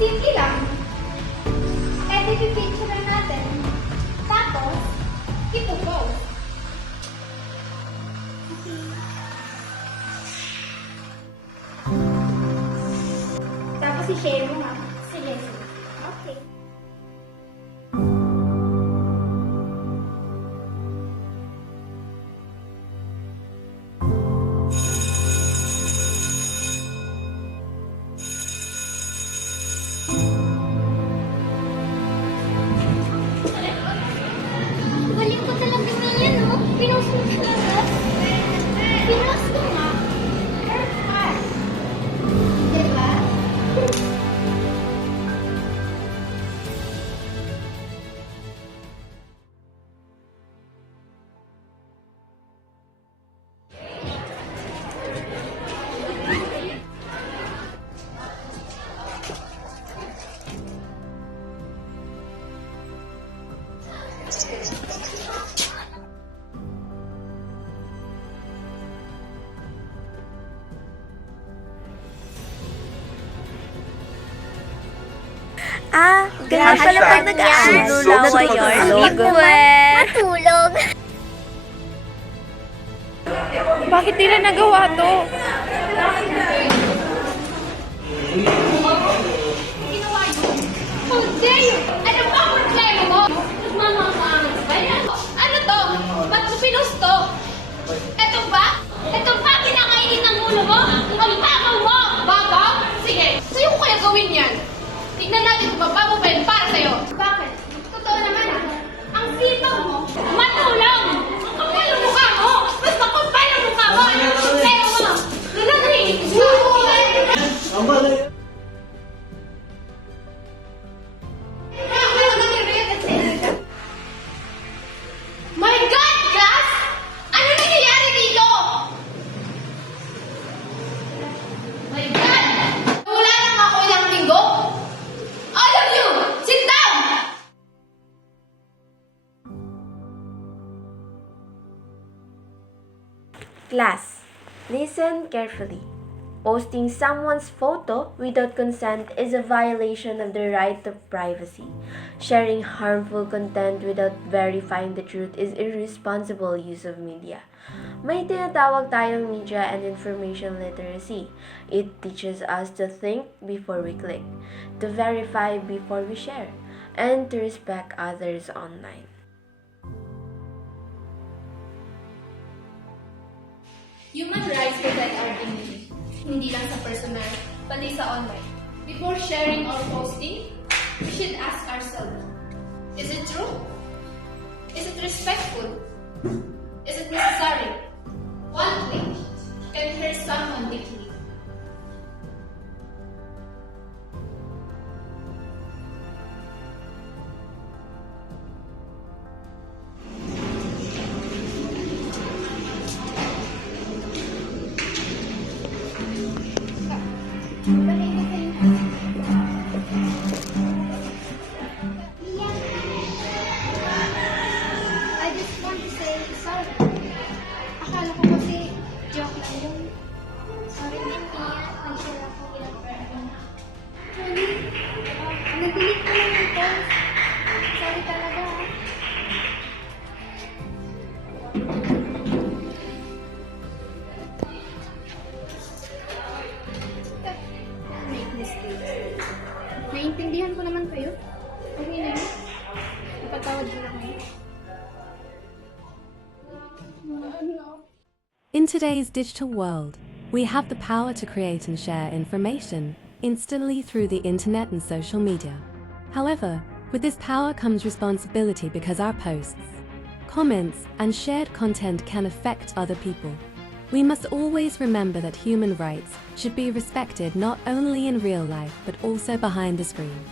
Simple lang. Pwede pipicture lang natin. Tapos, ipo-post. Tapos i-share mo nga. Sige. Okay. Galing ko talaga na yan, no? Pinost mo talaga. Pinost ko nga. Perfect. Diba? Ganun pala pag nag-aaral. Matulog. Bakit nila nagawa to? How dare you! Ano ba ang problema mo? Nagmamakaangan ba yan? Ano to? Ba't mo pinost to? Eto ba? Eto ba kinakainin ng ulo mo? Ang babaw mo! Babaw? Sige, sa'yo ko kaya gawin yan. Tignan natin kung mababaw pa yun para sa'yo. Bakit? Totoo naman ah. Ang sitaw mo, matulong! Ang kapal ang mukha mo! Mas makapal ang mukha mo! Ano ang problema mo? Lalatrinig ka! My God, class! Ano nangyayari dito? My God! Wala nang ako ilang linggo? All of you, sit down! Class, listen carefully. Posting someone's photo without consent is a violation of the right of privacy. Sharing harmful content without verifying the truth is irresponsible use of media. May tinatawag tayong media and information literacy. It teaches us to think before we click, to verify before we share, and to respect others online. Human rights protect our dignity, hindi lang sa personal, pati sa online. Before sharing or posting, we should ask ourselves, is it true? Is it respectful? Is it necessary? One click can hurt someone deeply. I just want to say sorry. Akala ko kasi joke lang yun. Sorry na, Mia. Nagsira ko ilang person. Actually, nag-delete ko lang yung post. Sorry talaga. Make mistakes. Naiintindihan ko naman kayo. Okay na yun. Napatawad ko lang kayo. In today's digital world, we have the power to create and share information instantly through the internet and social media. However, with this power comes responsibility because our posts, comments, and shared content can affect other people. We must always remember that human rights should be respected not only in real life but also behind the screen.